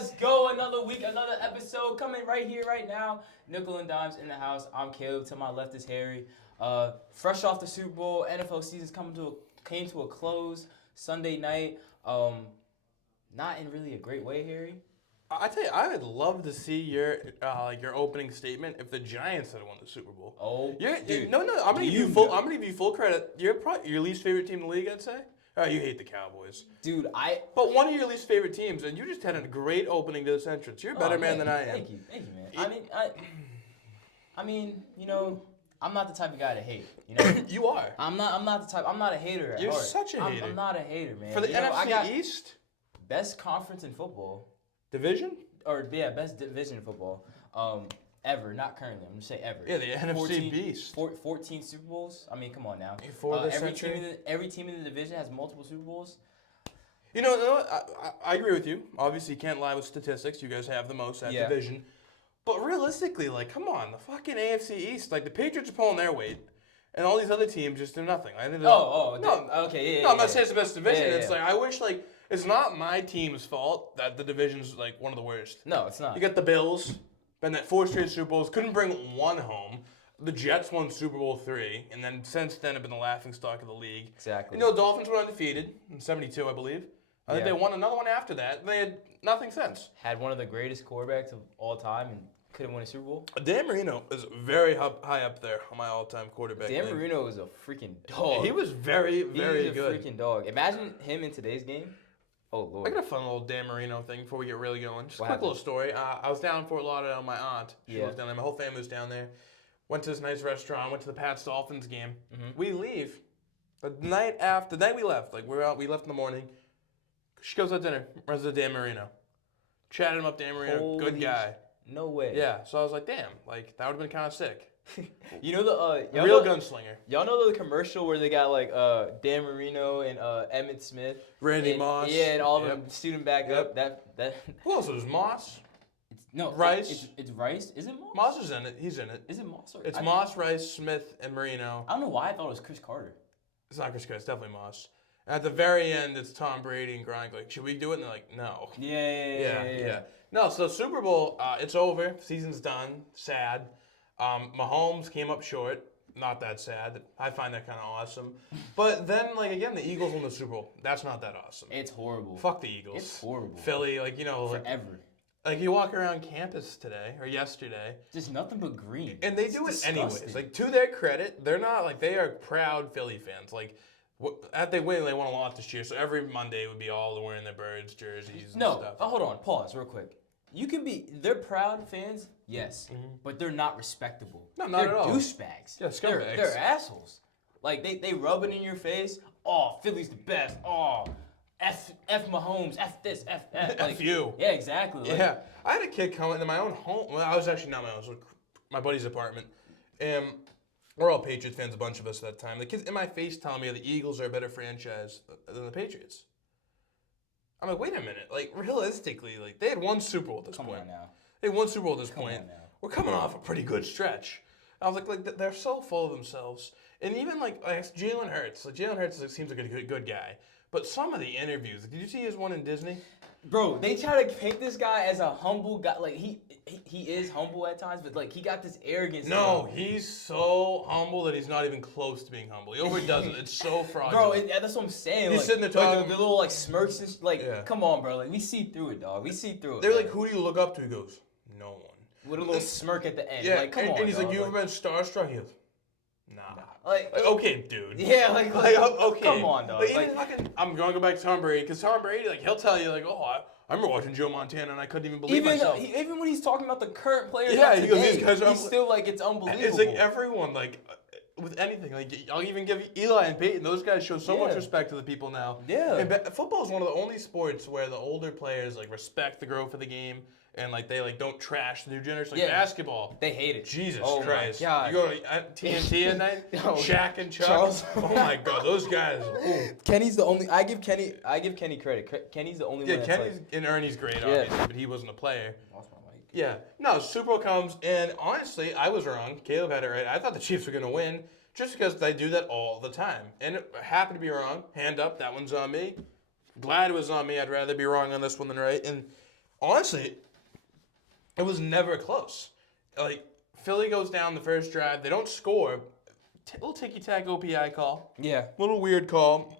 Let's go. Another week, another episode coming right here, right now. Nickel and Dimes in the house. I'm Caleb. To my left is Harry. Fresh off the Super Bowl, NFL season's came to a close Sunday night. Not in really a great way, Harry. I tell you, I would love to see your opening statement if the Giants had won the Super Bowl. Oh, dude. No. I'm gonna give you full credit. You're probably your least favorite team in the league, I'd say. You hate the Cowboys, dude. But one of your least favorite teams, and you just had a great opening to this entrance. You're a better man than I am. Thank you, man. I mean, you know, I'm not the type of guy to hate. You know, You are. I'm not the type. I'm not a hater at You're heart. such a hater. I'm not a hater, man. For the NFC East best conference in football. division. Best division in football. Ever, not currently. I'm gonna say ever. Yeah, the NFC Beast. 14 Super Bowls. I mean, come on now. Every team in the division has multiple Super Bowls. You know I agree with you. Obviously, you can't lie with statistics. You guys have the most at division. But realistically, like, come on, the fucking AFC East, like the Patriots are pulling their weight, and all these other teams just do nothing. I'm not saying it's the best division. It's like I wish it's not my team's fault that the division's like one of the worst. No, it's not. You got the Bills, been that 4 straight Super Bowls, couldn't bring one home. The Jets won Super Bowl 3, and then since then have been the laughingstock of the league. Exactly. You know, the Dolphins were undefeated in '72, I believe. I think they won another one after that. They had nothing since. Had one of the greatest quarterbacks of all time and couldn't win a Super Bowl. Dan Marino is very high up there on my all-time quarterback. Dan Marino is a freaking dog. He was very, very good. He's a freaking dog. Imagine him in today's game. Oh, Lord. I got a fun little Dan Marino thing before we get really going. Just a quick little story. I was down in Fort Lauderdale with my aunt. She was down there. My whole family was down there. Went to this nice restaurant. Went to the Pats Dolphins game. Mm-hmm. We leave. The night we left, we left in the morning. She goes out to dinner. Runs to Dan Marino. Chatted him up, Dan Marino. Good guy. No way. Yeah, so I was like, damn, that would have been kind of sick. You know the real gunslinger. Y'all know the commercial where they got Dan Marino and Emmitt Smith, Randy Moss, and all of them shooting back up. That who else was Moss? Rice. It's Rice. Is it Moss? Moss is in it. He's in it. Is it Moss? It's Moss, Rice, Smith, and Marino. I don't know why I thought it was Chris Carter. It's not Chris Carter. It's definitely Moss. And at the very end, it's Tom Brady and Gronk. Like, should we do it? And they're like, no. Yeah. No, so Super Bowl, it's over. Season's done. Sad. Mahomes came up short. Not that sad. I find that kind of awesome. But then, again, the Eagles won the Super Bowl. That's not that awesome. It's horrible. Fuck the Eagles. It's horrible. Philly, forever. You walk around campus today, or yesterday. Just nothing but green. And they do it anyways. To their credit, they're not, they are proud Philly fans. At they win, they won a lot this year. So every Monday would be all wearing their Birds jerseys and stuff. No, hold on. Pause real quick. They're proud fans, yes, but they're not respectable. No, not at all. They're douchebags. Yeah, scumbags. They're assholes. They rub it in your face. Oh, Philly's the best. Oh, F Mahomes, F this, F that. F you. Yeah, exactly. Yeah. I had a kid come into my own home. Well, I was actually not my own. It was my buddy's apartment. And we're all Patriots fans, a bunch of us at that time. The kid's in my face telling me the Eagles are a better franchise than the Patriots. I'm like, wait a minute. Realistically, they had one Super Bowl at this point. Come on now. They had one Super Bowl at this point. On now. We're coming off a pretty good stretch. I was like, they're so full of themselves. And even, Jalen Hurts. Jalen Hurts seems like a good guy. But some of the interviews, did you see his one in Disney? Bro, they try to paint this guy as a humble guy. He is humble at times, but he got this arrogance. No, he's so humble that he's not even close to being humble. He overdoes it. It's so fraudulent. Bro, that's what I'm saying. He's sitting there talking. The little smirks and come on, bro. We see through it, dog. We see through it. They're like, who do you look up to? He goes, no one. With a little smirk at the end. Yeah, come on, and he's dog. like, you ever been starstruck? He goes, nah. Okay, dude. Yeah, okay. Come on, dog. I'm going to go back to Tom Brady, because Tom Brady, he'll tell you, I remember watching Joe Montana, and I couldn't even believe myself. Even when he's talking about the current players, he goes, these guys are he's still it's unbelievable. It's everyone, with anything. I'll even give Eli and Peyton. Those guys show so much respect to the people now. Yeah. And football is one of the only sports where the older players respect the growth of the game. And they don't trash the new generation. Basketball, they hate it. Jesus My Christ! God. You go to TNT at night, Shaq and Chuck. Oh my God, those guys. Ooh. Kenny's the only. I give Kenny credit. Kenny's the only one. Yeah, Kenny's and Ernie's great, obviously, but he wasn't a player. Lost my mic. Yeah, no. Super Bowl comes, and honestly, I was wrong. Caleb had it right. I thought the Chiefs were gonna win, just because they do that all the time, and it happened to be wrong. Hand up, that one's on me. Glad it was on me. I'd rather be wrong on this one than right. And honestly, it was never close. Like, Philly goes down the first drive. They don't score. Little ticky-tack OPI call. Yeah. Little weird call.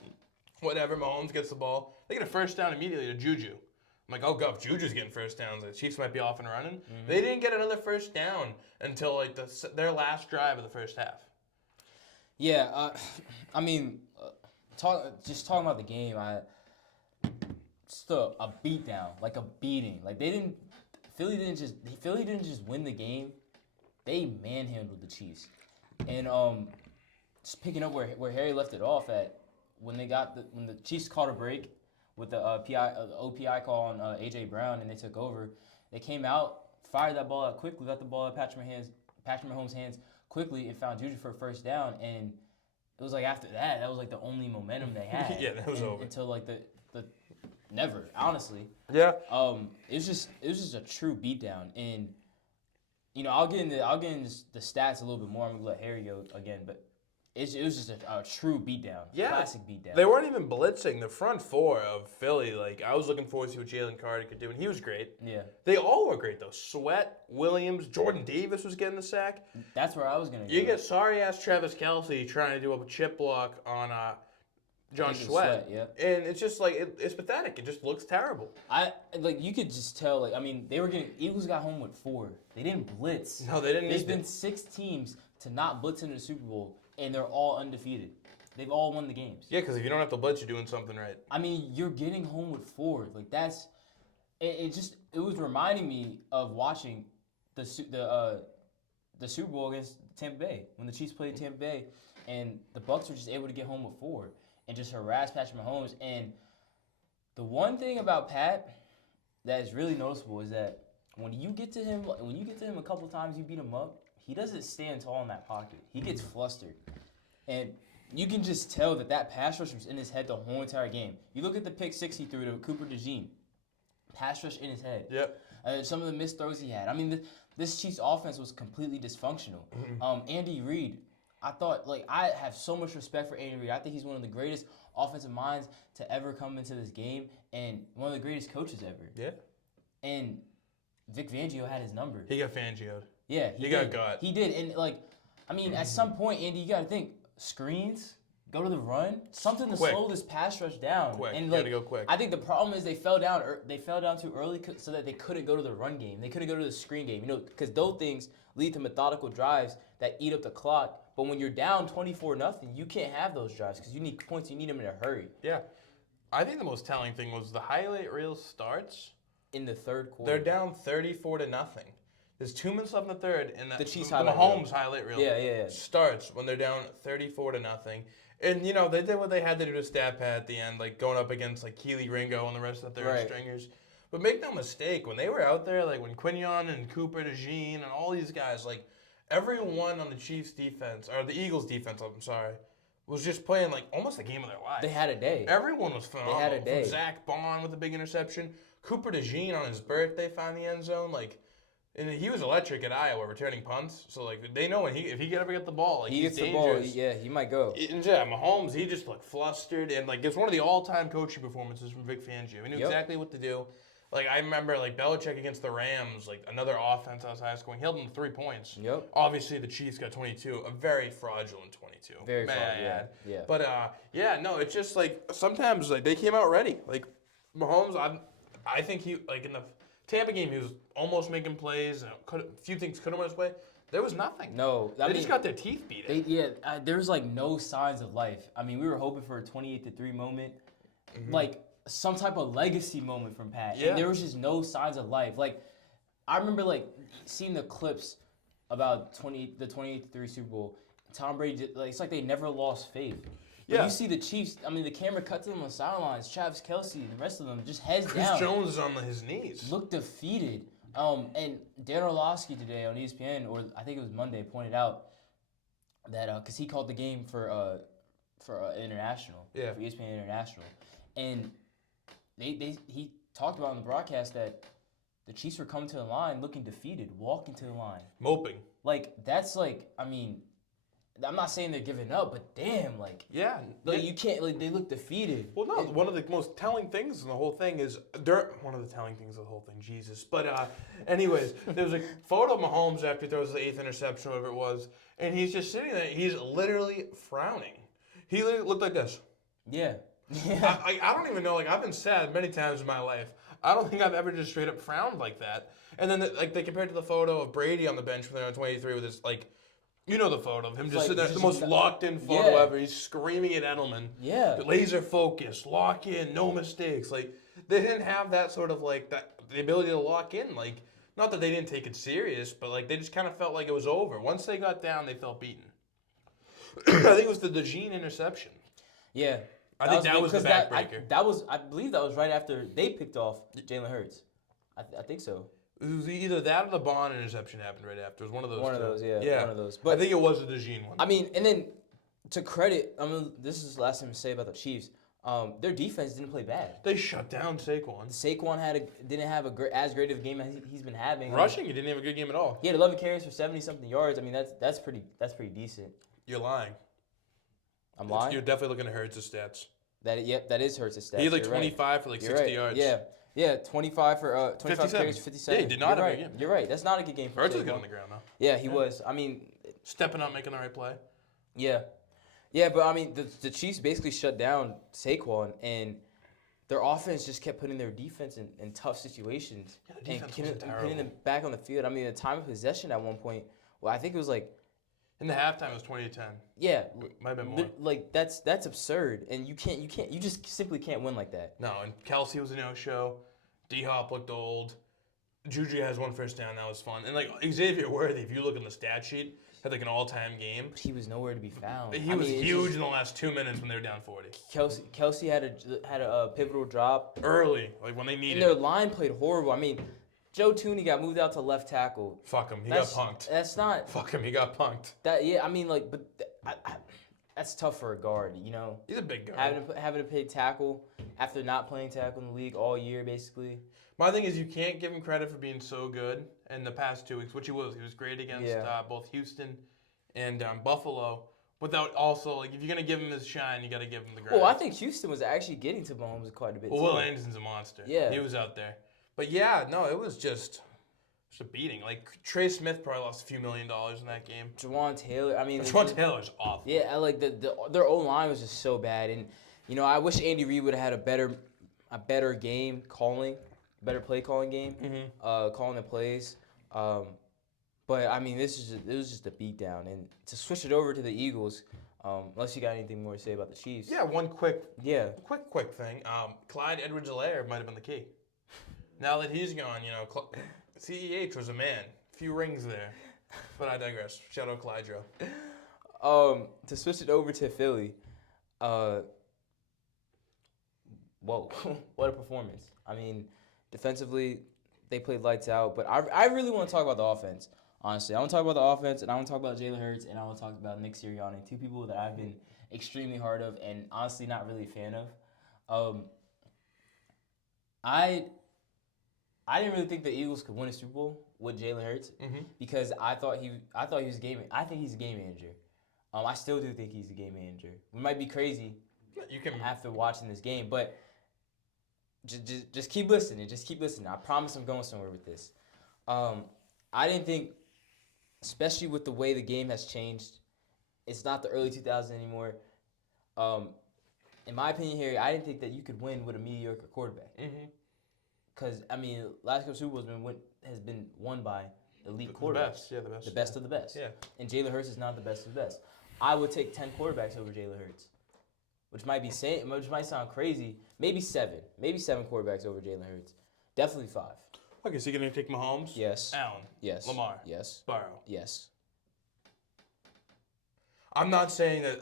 Whatever. Mahomes gets the ball. They get a first down immediately to Juju. I'm like, oh, God, if Juju's getting first downs, the Chiefs might be off and running. Mm-hmm. They didn't get another first down until, like, their last drive of the first half. Yeah. I mean, just talking about the game, just a beatdown, like a beating. Like, Philly didn't just win the game. They manhandled the Chiefs. And just picking up where Harry left it off at, when the Chiefs caught a break with the OPI call on AJ Brown and they took over, they came out, fired that ball out quickly, got the ball at Patrick Mahomes' hands quickly, and found Juju for a first down. And it was like after that was like the only momentum they had. Yeah, that was over until like the never, honestly. Yeah. It was just a true beatdown. And you know, I'll get into the stats a little bit more. I'm gonna let Harry go again, but it was just a true beatdown. Yeah. Classic beatdown. They weren't even blitzing the front four of Philly. Like, I was looking forward to see what Jalen Carter could do, and he was great. Yeah. They all were great though. Sweat, Williams, Jordan Davis was getting the sack. That's where I was gonna go. You get sorry ass Travis Kelce trying to do a chip block on John Sweat. Yeah. And it's just like it's pathetic. It just looks terrible. You could just tell, like, I mean, Eagles got home with 4. They didn't blitz. No, they didn't. There's been 6 teams to not blitz into the Super Bowl, and they're all undefeated. They've all won the games. Yeah, because if you don't have to blitz, you're doing something right. I mean, you're getting home with 4. Like, that's it was reminding me of watching the Super Bowl against Tampa Bay when the Chiefs played Tampa Bay, and the Bucs were just able to get home with 4 and just harass Patrick Mahomes. And the one thing about Pat that is really noticeable is that when you get to him a couple times, you beat him up, he doesn't stand tall in that pocket. He gets flustered. And you can just tell that pass rush was in his head the whole entire game. You look at the pick 6 he threw to Cooper DeJean. Pass rush in his head. Yep. Some of the missed throws he had. I mean, this Chiefs offense was completely dysfunctional. Andy Reid, I thought, like, I have so much respect for Andy Reid. I think he's one of the greatest offensive minds to ever come into this game and one of the greatest coaches ever. Yeah. And Vic Fangio had his number. He got Fangio'd. Yeah, he got got. He did. And, like, I mean, at some point, Andy, you got to think, screens, go to the run, something to slow this pass rush down. Quick, and you like, gotta go quick. I think the problem is they fell down too early so that they couldn't go to the run game. They couldn't go to the screen game, you know, because those things lead to methodical drives that eat up the clock. But when you're down 24-0, you can't have those drives because you need points. You need them in a hurry. Yeah, I think the most telling thing was the highlight reel starts in the third quarter. They're down 34-0. There's 2 minutes left in the third, and the Chiefs Mahomes highlight reel yeah. starts when they're down 34-0. And, you know, they did what they had to do to stat pad at the end, like going up against, like, Keely Ringo and the rest of the third stringers. But make no mistake, when they were out there, like when Quinion and Cooper DeJean and all these guys, like, everyone on the Chiefs defense, or the Eagles defense, I'm sorry, was just playing, like, almost the game of their life. They had a day. Everyone was phenomenal. They had a day. From Zach Bond with a big interception, Cooper DeJean on his birthday found the end zone, like. And he was electric at Iowa, returning punts. So, like, they know if he ever get the ball, like, he's dangerous. The ball, he might go. And, yeah, Mahomes, he just looked flustered. And, like, it's one of the all-time coaching performances from Vic Fangio. He knew exactly what to do. Like, I remember, like, Belichick against the Rams, like, another offense I was high scoring. He held them to 3 points. Yep. Obviously, the Chiefs got 22. A very fraudulent 22. Very fraudulent, yeah. But, no, it's just, like, sometimes, like, they came out ready. Like, Mahomes, I think he, like, in the Tampa game, he was almost making plays. A few things could have went his way. There was nothing. No. They just got their teeth beat in. There's, like, no signs of life. I mean, we were hoping for a 28-3 moment. Like, some type of legacy moment from Pat. Yeah. And there was just no signs of life. Like, I remember, like, seeing the clips about the 28-3 Super Bowl. Tom Brady, like, it's like they never lost faith. But you see the Chiefs, I mean, the camera cut to them on the sidelines. Travis Kelce and the rest of them just heads down. Chris Jones is on his knees. Look defeated. And Dan Orlovsky today on ESPN, or I think it was Monday, pointed out that because he called the game for international, for ESPN International, and he talked about on the broadcast that the Chiefs were coming to the line looking defeated, walking to the line, moping. Like, that's like, I mean, I'm not saying they're giving up, but damn, like you can't like they look defeated. Well, no, one of the most telling things in the whole thing is one of the telling things of the whole thing, Jesus. But anyways, there was a photo of Mahomes after he throws the 8th interception, whatever it was, and he's just sitting there. He's literally frowning. He literally looked like this. Yeah. I don't even know. Like, I've been sad many times in my life. I don't think I've ever just straight up frowned like that. And then they compared to the photo of Brady on the bench when they're on 23 with his like. You know the photo of him just sitting there. It's the most locked-in photo ever. He's screaming at Edelman. Yeah. Laser focus, lock in, no mistakes. Like, they didn't have that sort of, like, the ability to lock in. Like, not that they didn't take it serious, but, like, they just kind of felt like it was over. Once they got down, they felt beaten. I think it was the DeJean interception. Yeah. I think that was the backbreaker. I believe that was right after they picked off Jalen Hurts. I think so. It was either that or the Bond interception happened right after. It was one of those. One of those, yeah. One of those. But I think it was the DeJean one. I mean, and then to credit, this is the last thing to say about the Chiefs. Their defense didn't play bad. They shut down Saquon. Saquon didn't have as great of a game as he's been having. Rushing, he didn't have a good game at all. He had 11 carries for 70-something yards. I mean, that's pretty decent. You're lying. I'm lying? You're definitely looking at Hurts' stats. That is Hurts' stats. He had like 25 for like 60 yards. Yeah, 25 for 25 carries, 57. Yeah, he did not have a good game. You're right. That's not a good game for Hurts was good on the ground, though. Yeah, he was. I mean, stepping up, making the right play. Yeah. But I mean, the Chiefs basically shut down Saquon, and their offense just kept putting their defense in tough situations and putting them back on the field. I mean, the time of possession at one point, I think it was like in the halftime it was 20-10. Yeah, might have been more. Like that's absurd, and you just simply can't win like that. No, and Kelsey was a no-show. D-Hop looked old. Juju has one first down. That was fun. And like Xavier Worthy, if you look in the stat sheet, had like an all-time game. But he was nowhere to be found. He was huge in the last 2 minutes when they were down 40. Kelsey had a pivotal drop early, like when they needed. And their line played horrible. I mean, Joe Tooney got moved out to left tackle. Fuck him. He got punked. That's not. Fuck him. He got punked. I mean, like, but that's tough for a guard, you know. He's a big guard. Having to play tackle after not playing tackle in the league all year, basically. My thing is, you can't give him credit for being so good in the past 2 weeks, which he was. He was great against both Houston and Buffalo. Without also, like, if you're gonna give him his shine, you got to give him the credit. Well, I think Houston was actually getting to Mahomes quite a bit. Well, Will Anderson's a monster. Yeah, he was out there. But yeah, no, it was just a beating. Like Trey Smith probably lost a few $1 million in that game. Jawan Taylor, I mean, Jawan Taylor's awful. Yeah, like their O-line was just so bad, and you know, I wish Andy Reid would have had a better game calling, better play calling game, calling the plays. But I mean, it was just a beatdown, and to switch it over to the Eagles, unless you got anything more to say about the Chiefs. Yeah, one quick thing. Clyde Edwards-Helaire might have been the key. Now that he's gone, you know, CEH was a man. Few rings there. But I digress. Shout out Clyde Joe. To switch it over to Philly, whoa, what a performance. I mean, defensively, they played lights out. But I really want to talk about the offense, honestly. I want to talk about the offense, and I want to talk about Jalen Hurts, and I want to talk about Nick Sirianni, two people that I've been extremely hard of and honestly not really a fan of. I didn't really think the Eagles could win a Super Bowl with Jalen Hurts because I thought he was a game. I think he's a game manager. I still do think he's a game manager. We might be crazy after watching this game, but just keep listening. Just keep listening. I promise I'm going somewhere with this. I didn't think, especially with the way the game has changed, it's not the early 2000s anymore. In my opinion here, I didn't think that you could win with a mediocre quarterback. Because, I mean, last couple Super Bowls has been won by elite quarterbacks. The best. The best of the best. Yeah. And Jalen Hurts is not the best of the best. I would take 10 quarterbacks over Jalen Hurts, which might sound crazy. Maybe 7 quarterbacks over Jalen Hurts. Definitely 5. Okay, so you're going to take Mahomes? Yes. Allen? Yes. Lamar? Yes. Burrow? Yes. I'm not saying that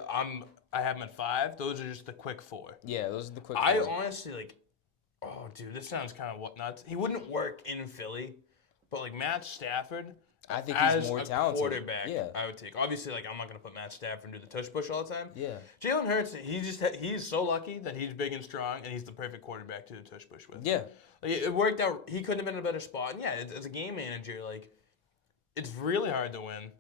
I have him at 5. Those are just the quick 4. Yeah, those are the quick 4. I honestly, like, oh, dude, this sounds kind of nuts. He wouldn't work in Philly, but, like, Matt Stafford, I think he's more talented. Quarterback, I would take. Obviously, like, I'm not going to put Matt Stafford and do the tush push all the time. Yeah. Jalen Hurts, he's so lucky that he's big and strong, and he's the perfect quarterback to do the tush push with. Yeah. Like, it worked out. He couldn't have been in a better spot. And, yeah, as a game manager, like, it's really hard to win.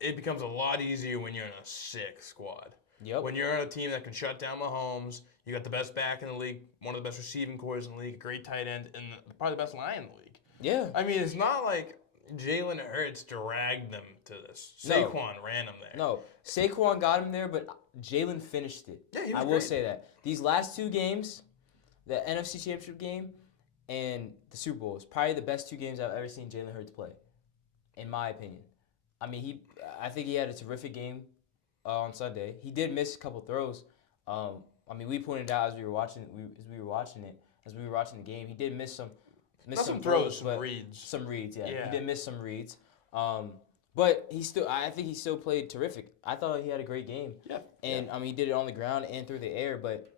it becomes a lot easier when you're in a sick squad. Yep. When you're on a team that can shut down Mahomes, you got the best back in the league, one of the best receiving cores in the league, a great tight end, and probably the best line in the league. Yeah. I mean, it's not like Jalen Hurts dragged them to this. Saquon ran them there. No, Saquon got him there, but Jalen finished it. Yeah, he was I will great. say that. These last 2 games, the NFC Championship game and the Super Bowl, is probably the best 2 games I've ever seen Jalen Hurts play, in my opinion. I mean, I think he had a terrific game on Sunday. He did miss a couple throws. I mean, we pointed out as we were watching the game, he did miss some throws, some reads. Some reads, yeah. He did miss some reads. But I think he still played terrific. I thought he had a great game. Yeah. And I mean, he did it on the ground and through the air, but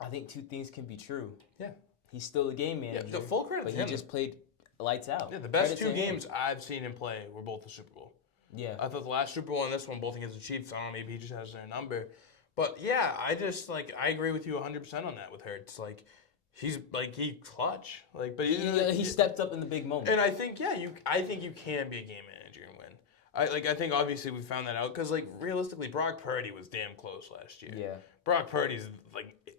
I think 2 things can be true. Yeah. He's still a game manager. Yeah, the full credit but to him. He just played lights out. Yeah, the best 2 games I've seen him play were both the Super Bowl. Yeah. I thought the last Super Bowl and this one, both against the Chiefs, I don't know, maybe he just has their number. But yeah, I agree with you 100% on that with Hurts. He's he clutch. But he stepped up in the big moment. And I think you can be a game manager and win. I think obviously we found that out because realistically Brock Purdy was damn close last year. Yeah. Brock Purdy's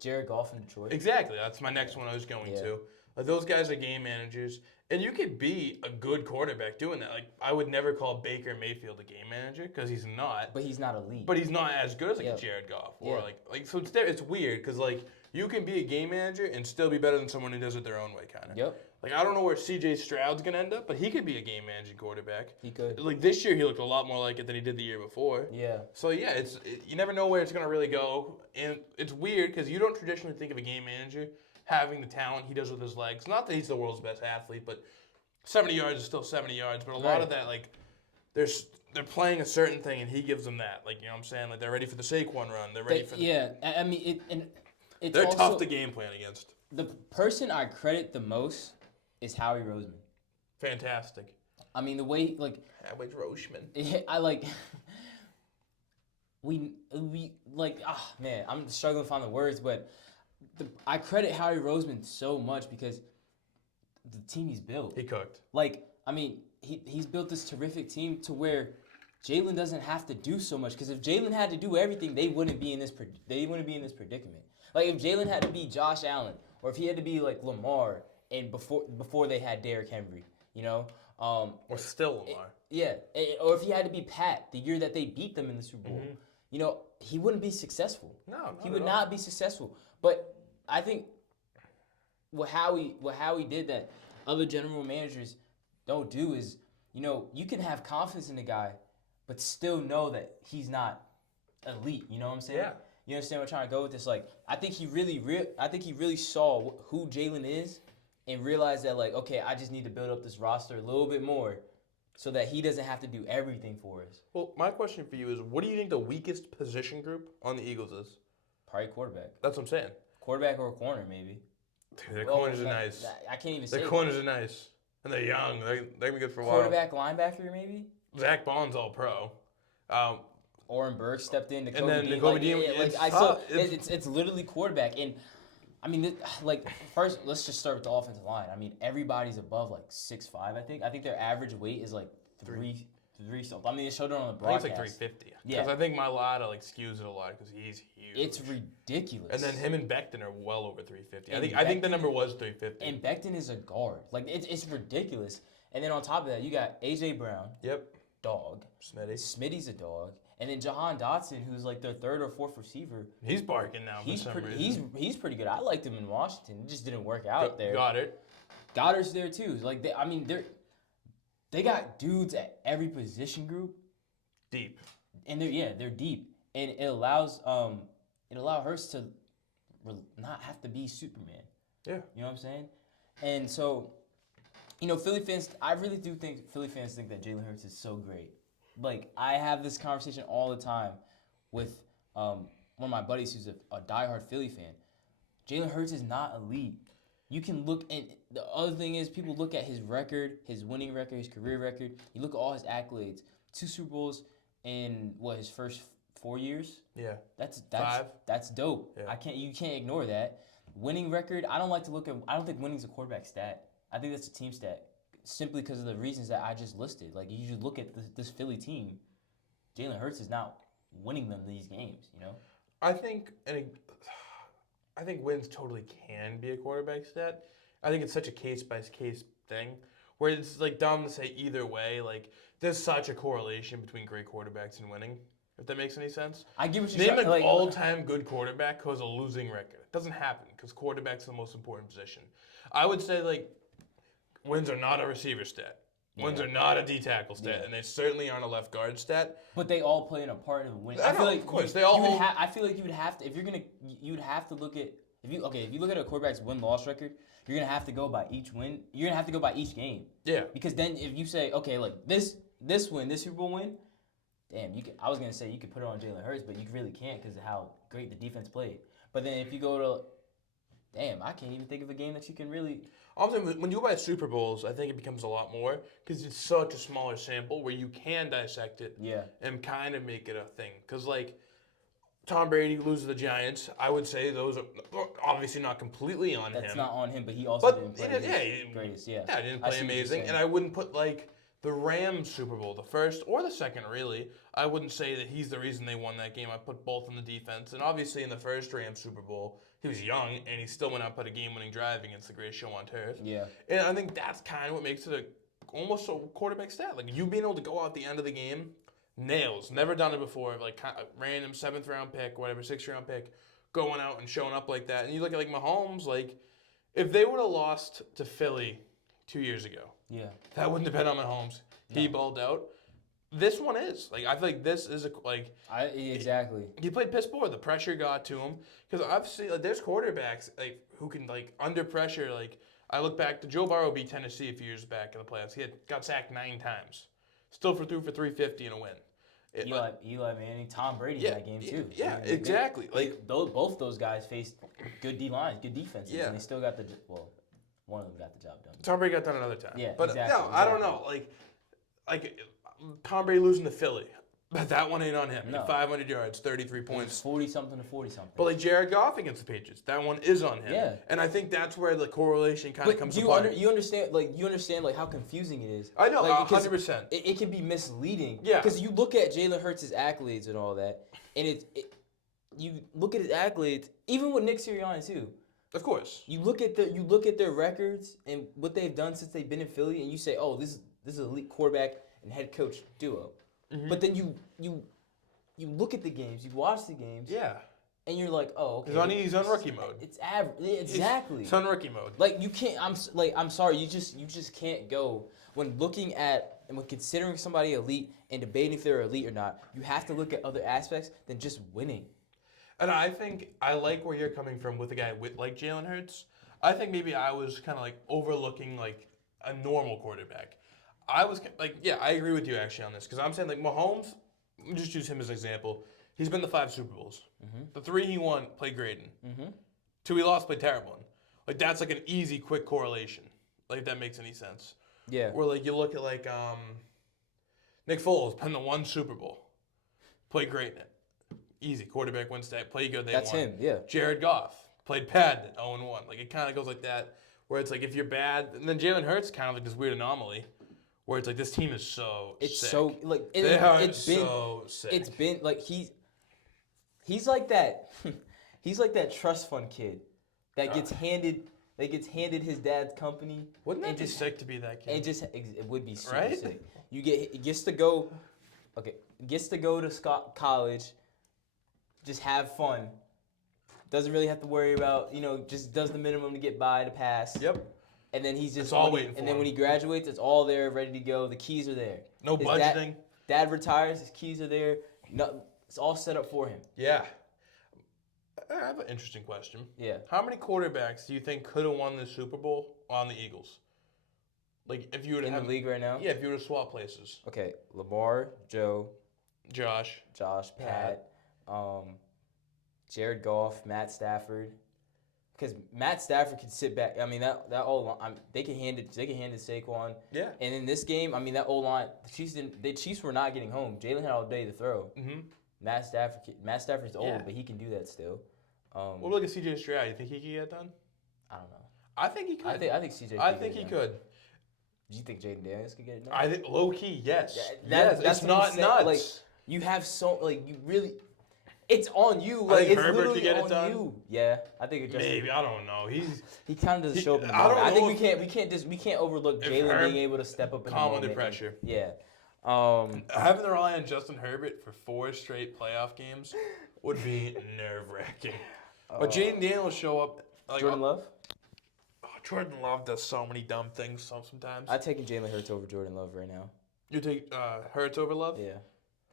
Jared Goff in Detroit. Exactly. That's my next one I was going to. Those guys are game managers. And you could be a good quarterback doing that. I would never call Baker Mayfield a game manager because he's not. But he's not elite. But he's not as good as a Jared Goff or so it's weird because you can be a game manager and still be better than someone who does it their own way kind of. Yep. I don't know where C.J. Stroud's gonna end up, but he could be a game managing quarterback. He could. This year he looked a lot more like it than he did the year before. Yeah. So yeah, you never know where it's gonna really go, and it's weird because you don't traditionally think of a game manager having the talent he does with his legs. Not that he's the world's best athlete, but 70 yards is still 70 yards. But a lot of that, they're playing a certain thing, and he gives them that. You know what I'm saying? They're ready for the Saquon run. They're ready for the... Yeah, I mean, it's they're also, tough to game plan against. The person I credit the most is Howie Roseman. Fantastic. I mean, the way, Howie Roseman. Man, I'm struggling to find the words, but I credit Howie Roseman so much because the team he's built. He cooked. I mean, he's built this terrific team to where Jalen doesn't have to do so much. Because if Jalen had to do everything, they wouldn't be in this predicament. If Jalen had to be Josh Allen, or if he had to be Lamar, and before they had Derrick Henry, or still Lamar. Or if he had to be Pat the year that they beat them in the Super Bowl, he wouldn't be successful. No, he would not be successful. But I think what Howie did that other general managers don't do is, you can have confidence in the guy, but still know that he's not elite. You know what I'm saying? Yeah. You understand where I'm trying to go with this? I think he really saw who Jalen is and realized that, okay, I just need to build up this roster a little bit more so that he doesn't have to do everything for us. Well, my question for you is, what do you think the weakest position group on the Eagles is? Probably quarterback. That's what I'm saying. Quarterback or a corner, maybe. Dude, their corners are nice. I can't even say their corners are nice. And they're young. They're going to be good for a while. Quarterback, linebacker, maybe? Zach Bond's all pro. Oren Burke stepped in. And then Jacoby Dean. It's literally quarterback. And, I mean, first, let's just start with the offensive line. I mean, everybody's above, 6'5", I think. I think their average weight is, 3 something. I mean, it showed it on the broadcast. I think it's 350. Yeah. Because I think Mailata, skews it a lot because he's huge. It's ridiculous. And then him and Becton are well over 350. I think the number was 350. And Becton is a guard. It's ridiculous. And then on top of that, you got A.J. Brown. Yep. Dog. Smitty's a dog. And then Jahan Dotson, who's their third or fourth receiver. He's barking now for some reason. He's pretty good. I liked him in Washington. It just didn't work out there. Goddard's there too. They got dudes at every position group. Deep. And they're deep. And it allows Hurts to not have to be Superman. Yeah. You know what I'm saying? And so, Philly fans, I really do think Philly fans think that Jalen Hurts is so great. I have this conversation all the time with one of my buddies who's a diehard Philly fan. Jalen Hurts is not elite. You can look, and the other thing is people look at his record, his winning record, his career record. You look at all his accolades. 2 Super Bowls in his first 4 years. Yeah. That's 5. That's dope. Yeah. You can't ignore that. Winning record, I don't think winning's a quarterback stat. I think that's a team stat. Simply because of the reasons that I just listed. You just look at this Philly team. Jalen Hurts is not winning them these games. I think wins totally can be a quarterback stat. I think it's such a case-by-case thing where it's like dumb to say either way. Like there's such a correlation between great quarterbacks and winning. If that makes any sense. I get what you're saying. Name like, all-time good quarterback who has a losing record. It doesn't happen because quarterback's the most important position. I would say like wins are not a receiver stat. Wins are not a D-tackle stat, and they certainly aren't a left guard stat. But they all play in a part of win. I feel like, of course, they all. I feel like you would have to, if you're gonna, you'd have to look at if you look at a quarterback's win-loss record, you're gonna have to go by each win. You're gonna have to go by each game. Yeah. Because then if you say, okay, like this win, this Super Bowl win, damn, I was gonna say you could put it on Jalen Hurts, but you really can't because of how great the defense played. But then if you go to, damn, I can't even think of a game that you can really. Obviously, when you go by Super Bowls, I think it becomes a lot more because it's such a smaller sample where you can dissect it and kind of make it a thing. Because, like, Tom Brady loses to the Giants, I would say those are obviously not completely on him. That's not on him, but he also didn't play his greatest. Yeah, he didn't play amazing. And I wouldn't put, like, the Rams Super Bowl, the first or the second, really. I wouldn't say that he's the reason they won that game. I put both in the defense. And obviously in the first Rams Super Bowl, he was young, and he still went out and put a game-winning drive against the greatest show on turf. Yeah. And I think that's kind of what makes it almost a quarterback stat. Like, you being able to go out at the end of the game, nails. Never done it before. Like, random 7th-round pick, whatever, 6th-round pick, going out and showing up like that. And you look at, like, Mahomes, like, if they would have lost to Philly 2 years ago, that wouldn't have been on Mahomes. No. He balled out. This one is. Like, I feel like this is exactly. He played piss poor. The pressure got to him. Because I've seen, like, there's quarterbacks, like, who can, like, under pressure, like, I look back to Joe Burrow beat Tennessee a few years back in the playoffs. He got sacked 9 times. Still threw for 350 in a win. Eli Manning, Tom Brady in that game, too. Yeah, exactly. Both those guys faced good D-lines, good defenses, and they still got one of them got the job done. Tom Brady got done another time. Yeah, but exactly. No, I don't know. Like Tom Brady losing to Philly. But that one ain't on him. No. 500 yards, 33 points. 40-something to 40-something. But like Jared Goff against the Patriots, that one is on him. Yeah. And I think that's where the correlation kind of comes apart. You understand how confusing it is. I know, like, 100%. It can be misleading. Yeah. Because you look at Jalen Hurts' accolades and all that, and you look at his accolades, even with Nick Sirianni too. Of course. You look at their records and what they've done since they've been in Philly, and you say, oh, this is an elite quarterback and head coach duo. Mm-hmm. But then you look at the games, you watch the games, and you're like, oh, okay. He's on rookie mode. It's average. Exactly. He's on rookie mode. Like you can't. I'm sorry. You just can't go when looking at and when considering somebody elite and debating if they're elite or not. You have to look at other aspects than just winning. And I think I like where you're coming from with a guy like Jalen Hurts. I think maybe I was kind of like overlooking like a normal quarterback. I was like, yeah, I agree with you actually on this because I'm saying like Mahomes. Let me just use him as an example. He's been to 5 Super Bowls. Mm-hmm. The 3 he won, played great in. Mm-hmm. 2 he lost, played terrible in. Like that's like an easy, quick correlation. Like if that makes any sense. Yeah. Where like you look at like Nick Foles, been to 1 Super Bowl, played great in it. Easy quarterback wins that. Play good, they won. That's him. Yeah. Jared Goff played bad at 0-1. Like it kind of goes like that. Where it's like if you're bad, and then Jalen Hurts kind of like this weird anomaly. Where it's like this team is so sick. So like sick. It's been like he's like that he's like that trust fund kid that gets handed his dad's company. Wouldn't that be sick to be that kid? It would be super sick. Gets to go to college, just have fun. Doesn't really have to worry about, just does the minimum to get by to pass. Yep. And then he's just all waiting for and then him. when he graduates, it's all there, ready to go. The keys are there. No budgeting. Dad retires, his keys are there. No, it's all set up for him. Yeah. I have an interesting question. Yeah. How many quarterbacks do you think could have won the Super Bowl on the Eagles? Like if you were to in the league right now? Yeah, if you were to swap places. Okay, Lamar, Joe, Josh, Pat, Jared Goff, Matt Stafford. Because Matt Stafford can sit back. I mean that O-line, they can hand it to Saquon. Yeah. And in this game, I mean that O-line, the Chiefs were not getting home. Jalen had all day to throw. Mm-hmm. Matt Stafford's old, but he can do that still. What about like a CJ Stroud? You think he could get done? I don't know. I think he could. I think CJ. I think he could. Do you think Jaden Daniels could get it done? I think low key, yes. That's it's not nuts. Like You have you really. It's on you. I think It's Herbert literally could get it on done. you. Yeah, I think it just Maybe, I don't know. he kind of doesn't show up in the I don't moment. I think know we can't overlook if Jalen Herb being able to step up in the calm moment. under pressure. Yeah. Having to rely on Justin Herbert for 4 straight playoff games would be nerve-wracking. But Jaden Daniels show up. Like, Jordan Love? Jordan Love does so many dumb things sometimes. I'd take Jalen Hurts over Jordan Love right now. You take Hurts over Love? Yeah.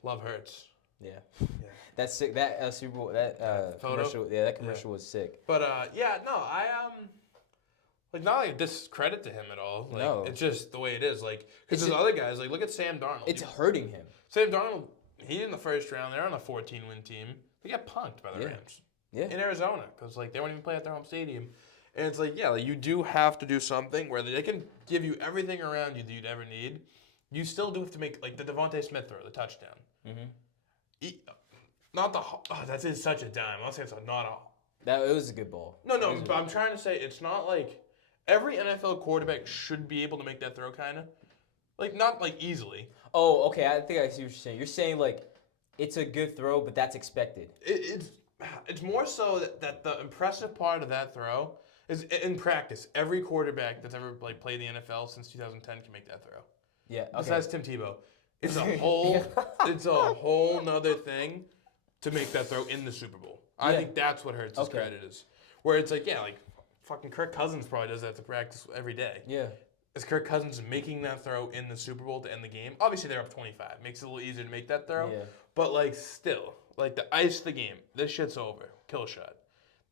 Love Hurts. Yeah. That's sick. That Super Bowl, commercial, that commercial was sick. But not like a discredit to him at all. Like, no. It's just the way it is. Like, because there's other guys. Like, look at Sam Darnold. It's hurting him. Sam Darnold, he's in the first round. They're on a 14-win team. They got punked by the Rams. Yeah. In Arizona, because they won't even play at their home stadium. And it's you do have to do something where they can give you everything around you that you'd ever need. You still do have to make the Devontae Smith throw, the touchdown. Mm-hmm. That is such a dime. I'll say It was a good ball. No, but I'm trying to say it's not like every NFL quarterback should be able to make that throw, kind of. Not easily. Oh, okay. I think I see what you're saying. You're saying it's a good throw, but that's expected. It's more so that the impressive part of that throw is in practice. Every quarterback that's ever played the NFL since 2010 can make that throw. Yeah. Okay. Besides Tim Tebow, it's a whole nother thing to make that throw in the Super Bowl. I think that's what Hurts' credit is. Where it's fucking Kirk Cousins probably does that to practice every day. Yeah. Is Kirk Cousins making that throw in the Super Bowl to end the game? Obviously, they're up 25. Makes it a little easier to make that throw. Yeah. But, still, the ice the game. This shit's over. Kill shot.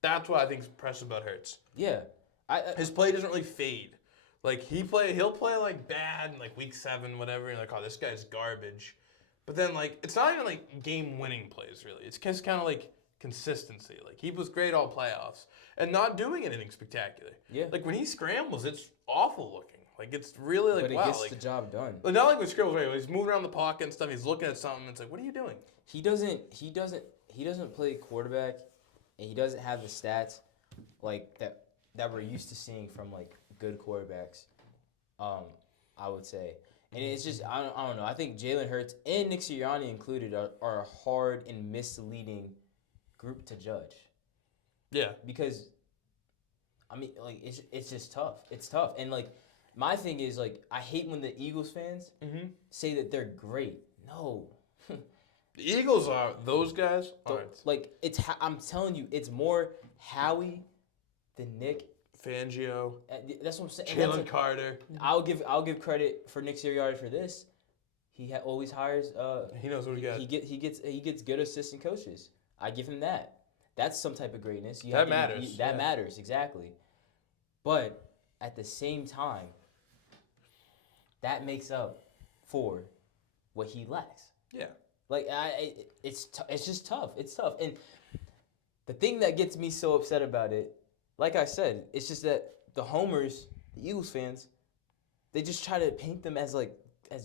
That's what I think is impressive about Hurts. Yeah. His play doesn't really fade. He'll play, bad in, week 7, whatever. And you're this guy's garbage. But then, it's not even, game-winning plays, really. It's just kind of, consistency. He was great all playoffs. And not doing anything spectacular. Yeah. When he scrambles, it's awful looking. It's really but wow. But he gets the job done. Not when scrambles, right? He's moving around the pocket and stuff. He's looking at something. It's what are you doing? He doesn't play quarterback, and he doesn't have the stats that we're used to seeing from good quarterbacks. I would say, and it's just I don't know. I think Jalen Hurts and Nick Sirianni included are a hard and misleading group to judge. Yeah. Because, it's just tough. It's tough, and my thing is I hate when the Eagles fans say that they're great. No. The Eagles are those guys aren't. I'm telling you, it's more Howie than Nick. Fangio. That's what I'm saying. Jalen Carter. I'll give credit for Nick Sirianni for this. He always hires. He knows what he got. He gets good assistant coaches. I give him that. That's some type of greatness. That matters. That matters exactly. But at the same time, that makes up for what he lacks. Yeah. It's just tough. It's tough. And the thing that gets me so upset about it, like I said, it's just that the homers, the Eagles fans, they just try to paint them as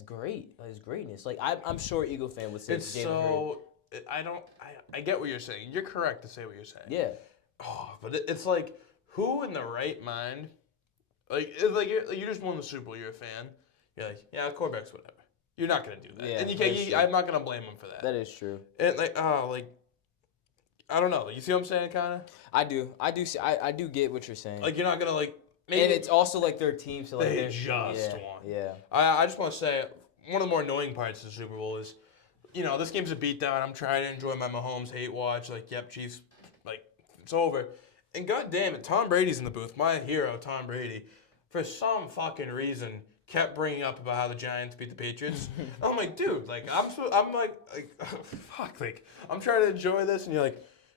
greatness. I'm sure Eagle fan would say it's so. I get what you're saying. You're correct to say what you're saying. Yeah. Oh, but it's who in the right mind, you just won the Super Bowl. You're a fan. You're yeah, quarterback's whatever. You're not gonna do that, yeah, and you can't. I'm not gonna blame him for that. That is true. And I don't know. You see what I'm saying, kind of? I do. I do get what you're saying. You're not gonna Maybe, and it's also their team, so they just won. Yeah. I just want to say one of the more annoying parts of the Super Bowl is, this game's a beatdown. I'm trying to enjoy my Mahomes hate watch. Yep, Chiefs. It's over. And God damn it, Tom Brady's in the booth. My hero, Tom Brady, for some fucking reason, kept bringing up about how the Giants beat the Patriots. I'm dude, I'm trying to enjoy this, and you're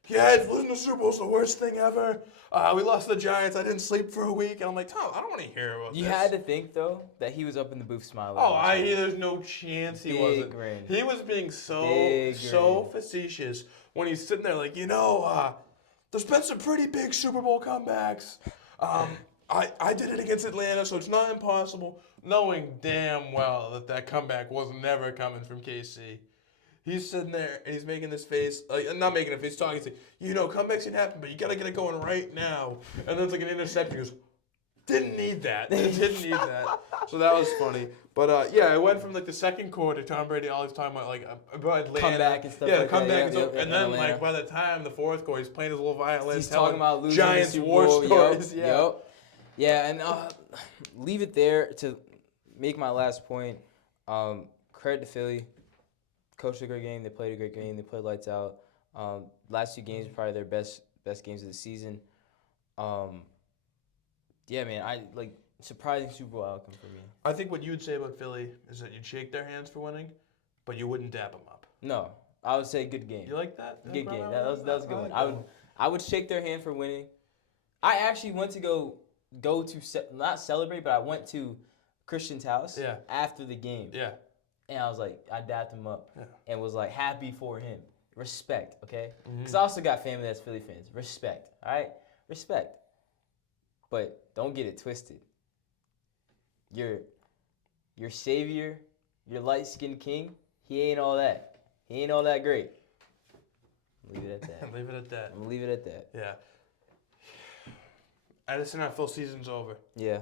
yeah, losing the Super Bowl's the worst thing ever. We lost to the Giants. I didn't sleep for a week. And I'm Tom, I don't want to hear about this. You had to think, though, that he was up in the booth smiling. Oh, there's no chance he wasn't. Grin. He was being so facetious when he's sitting there there's been some pretty big Super Bowl comebacks. I did it against Atlanta, so it's not impossible. Knowing damn well that comeback was never coming from KC. He's sitting there and he's making this face, not making a face, talking, comebacks can happen, but you got to get it going right now. And then it's an interception. He goes, Didn't need that. Didn't need that. So that was funny. But yeah, it went from like the second quarter, Tom Brady always talking about like about Atlanta. Comeback and stuff yeah, like comeback that. and then like by the time the fourth quarter, he's playing his little violin. He's talking about losing Giants the Super war Bowl. stories. Yeah, and leave it there to make my last point. Credit to Philly. Coached a great game. They played a great game. They played lights out. Last 2 games were probably their best games of the season. Yeah, man, I like surprising Super Bowl outcome for me. I think what you would say about Philly is that you'd shake their hands for winning, but you wouldn't dap them up. No, I would say good game. You like that? Good game. That was a good one. I would shake their hand for winning. I actually went to go to not celebrate, but I went to Christian's house after the game. Yeah. And I was like, I dapped him up and was like happy for him. Respect, okay? Because Mm-hmm. I also got family that's Philly fans. Respect, all right? Respect. But don't get it twisted. Your savior, your light-skinned king, he ain't all that. He ain't all that great. Leave it at that. Leave it at that. I'm gonna leave it at that. Yeah. Addison NFL season's over. Yeah.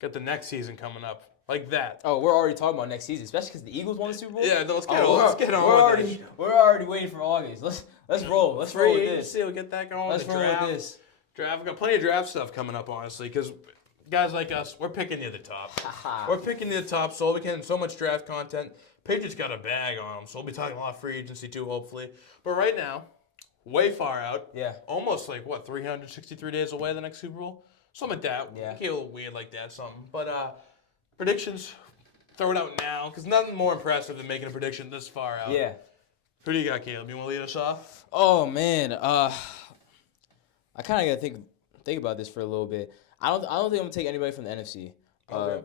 Got the next season coming up. Like that. Oh, we're already talking about next season, especially because the Eagles won the Super Bowl. Yeah, let's get on with this. We're already waiting for August. Let's roll. Let's roll with this. We'll get that going. Let's roll with this. Draft. We've got plenty of draft stuff coming up, honestly, because guys like us, we're picking near the top. We're picking near the top, so we can so much draft content. Patriots got a bag on them, so we'll be talking a lot of free agency too, hopefully. But right now, way far out. Yeah. Almost like, 363 days away the next Super Bowl? Something like that. Yeah. It get a little weird like that, something. But predictions, throw it out now, because nothing more impressive than making a prediction this far out. Yeah. Who do you got, Caleb? You want to lead us off? Oh man, I kind of gotta think about this for a little bit. I don't think I'm gonna take anybody from the NFC. Okay.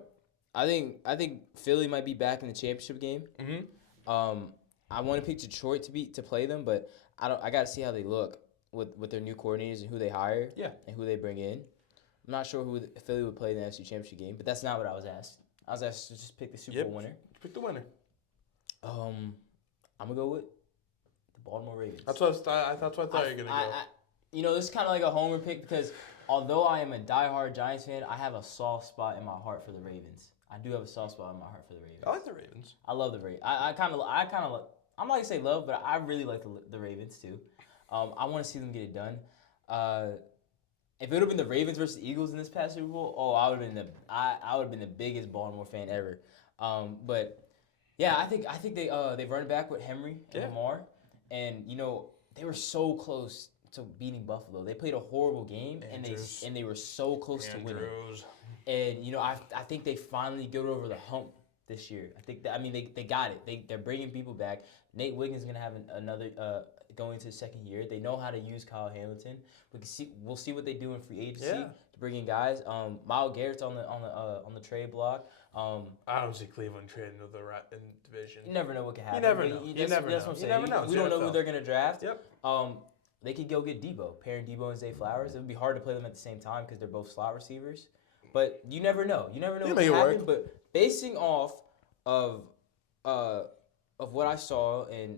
I think Philly might be back in the championship game. Mm-hmm. I want to pick Detroit to play them, but I gotta see how they look with their new coordinators and who they hire. Yeah. And who they bring in. I'm not sure who Philly would play in the NFC Championship game, but that's not what I was asked. I was asked to just pick the Super Bowl winner. Pick the winner. I'm gonna go with the Baltimore Ravens. That's what I thought you were gonna go. This is kind of like a homer pick because although I am a diehard Giants fan, I have a soft spot in my heart for the Ravens. I do have a soft spot in my heart for the Ravens. I like the Ravens. I love the Ravens. I'm not gonna say love, but I really like the Ravens too. I want to see them get it done. If it would have been the Ravens versus the Eagles in this past Super Bowl, I would have been the biggest Baltimore fan ever. But yeah, I think they've run it back with Henry and Lamar, and they were so close to beating Buffalo. They played a horrible game, and they were so close to winning. And I think they finally got over the hump this year. They got it. They're bringing people back. Nate Wiggins is gonna have another going into his second year. They know how to use Kyle Hamilton. We'll see what they do in free agency to bring in guys. Myles Garrett's on the trade block. I don't see Cleveland trading in the division. You never know what can happen. You never know. That's what I'm saying. You never know. We don't know who they're gonna draft. Yep. They could go get Debo, pairing Debo and Zay Flowers. It would be hard to play them at the same time because they're both slot receivers. But you never know. You never know what can happen. But basing off of what I saw in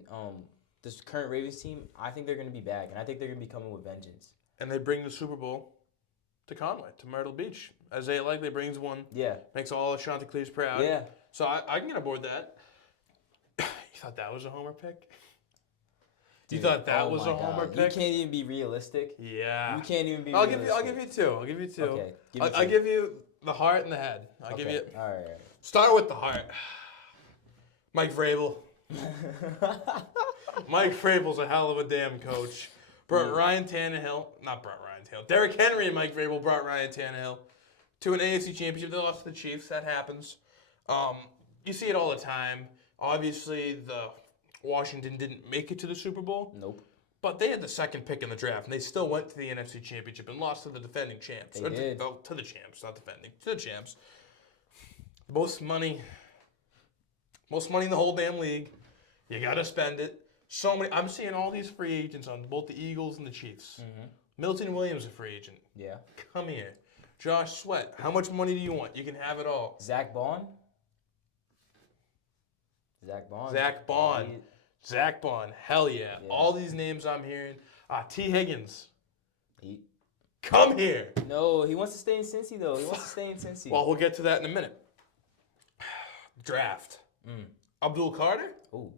this current Ravens team, I think they're going to be back, and I think they're going to be coming with vengeance. And they bring the Super Bowl to Conway, to Myrtle Beach. Isaiah Likely brings one. Yeah. Makes all of Chanticleers proud. Yeah. So I can get aboard that. You thought that was a homer pick? Dude, you thought that was a homer pick? You can't even be realistic. Yeah. You can't even be realistic. I'll give you two. Okay. I'll give you the heart and the head. I'll give you. All right. Start with the heart. Mike Vrabel. Mike Vrabel's a hell of a damn coach. Derrick Henry and Mike Vrabel brought Ryan Tannehill to an AFC Championship. They lost to the Chiefs. That happens. You see it all the time. Obviously, the Washington didn't make it to the Super Bowl. Nope. But they had the second pick in the draft, and they still went to the NFC Championship and lost to the defending champs. They did. To the champs, not defending. To the champs. Most money in the whole damn league. You got to spend it. I'm seeing all these free agents on both the Eagles and the Chiefs. Mm-hmm. Milton Williams, a free agent. Yeah. Come here. Josh Sweat. How much money do you want? You can have it all. Zach Bond. Zach Bond. Hell yeah. All these names I'm hearing. T. Higgins. Come here. No, he wants to stay in Cincy, though. He wants to stay in Cincy. Well, we'll get to that in a minute. Draft. Abdul Carter? Ooh.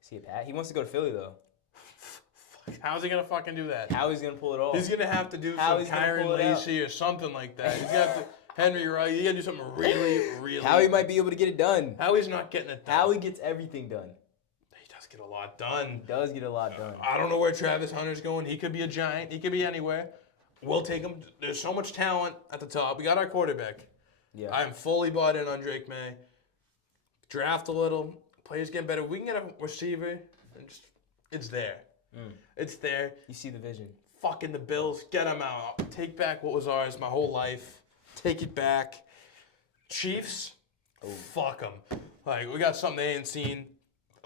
See he wants to go to Philly, though. How's he going to fucking do that? How he's going to pull it off? He's going to have to do some Kyron Lacey or something like that. He's going to have to, Henry Wright, you got to do something really, really. Howie might be able to get it done. Howie's not getting it done. Howie gets everything done. He does get a lot done. He does get a lot done. I don't know where Travis Hunter's going. He could be a giant. He could be anywhere. We'll take him. There's so much talent at the top. We got our quarterback. Yeah. I am fully bought in on Drake May. Draft a little. Players getting better. We can get a receiver. And just, it's there. It's there. You see the vision. Fucking the Bills. Get them out. Take back what was ours my whole life. Take it back. Chiefs. Fuck them. Like, we got something they ain't seen.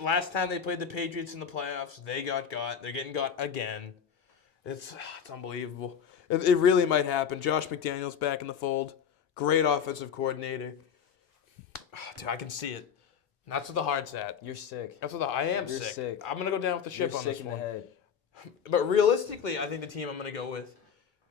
Last time they played the Patriots in the playoffs, they got. They're getting got again. It's unbelievable. It really might happen. Josh McDaniels back in the fold. Great offensive coordinator. Dude, I can see it. And that's what the heart's at. You're sick. That's what I am You're sick. sick. I'm gonna go down with the ship on this one. You're sick in the head. But realistically, I think the team I'm gonna go with,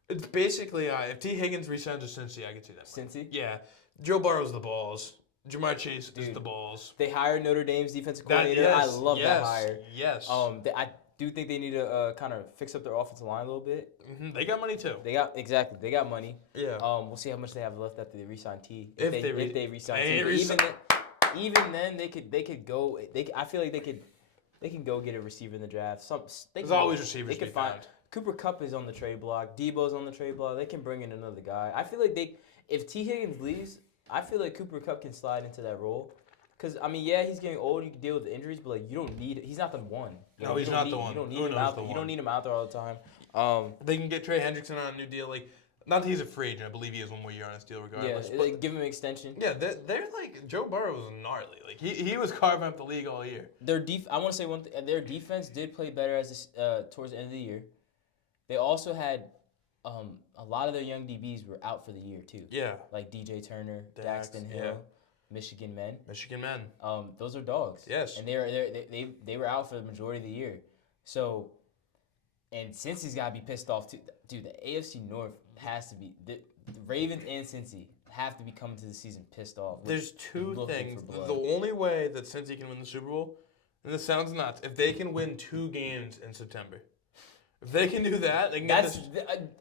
it's basically if T. Higgins resigns to Cincy, I can see that. Cincy? Yeah. Joe Burrow's the balls. Jamar Chase is the balls. They hired Notre Dame's defensive coordinator. I love that hire. Yes. I do think they need to kind of fix up their offensive line a little bit. They got money too. They got money. Yeah. We'll see how much they have left after they re-sign T. If they re-sign T. Even then, they could go. I feel like they can go get a receiver in the draft. There's always receivers to be found. Cooper Kupp is on the trade block. Debo's on the trade block. They can bring in another guy. I feel like if T. Higgins leaves, I feel like Cooper Kupp can slide into that role. Because, I mean, yeah, he's getting old. You can deal with the injuries, but, like, you don't need – he's not the one. No, he's not the one. You don't need him out there. You don't need him out there all the time. They can get Trey Hendrickson on a new deal. Like, not that he's a free agent. I believe he has one more year on his deal regardless. Yeah, give him an extension. Yeah, they're like – Joe Burrow was gnarly. Like, he was carving up the league all year. I want to say one thing. Their defense did play better towards the end of the year. They also had a lot of their young DBs were out for the year, too. Yeah. Like DJ Turner, Daxton Hill. Yeah. Michigan men. Those are dogs. Yes. And they were out for the majority of the year. So, and Cincy's got to be pissed off too. Dude, the AFC North has to be the Ravens and Cincy have to be coming to the season pissed off. There's two things. The only way that Cincy can win the Super Bowl, and this sounds nuts, if they can win 2 games in September. If they can do that, they can get this.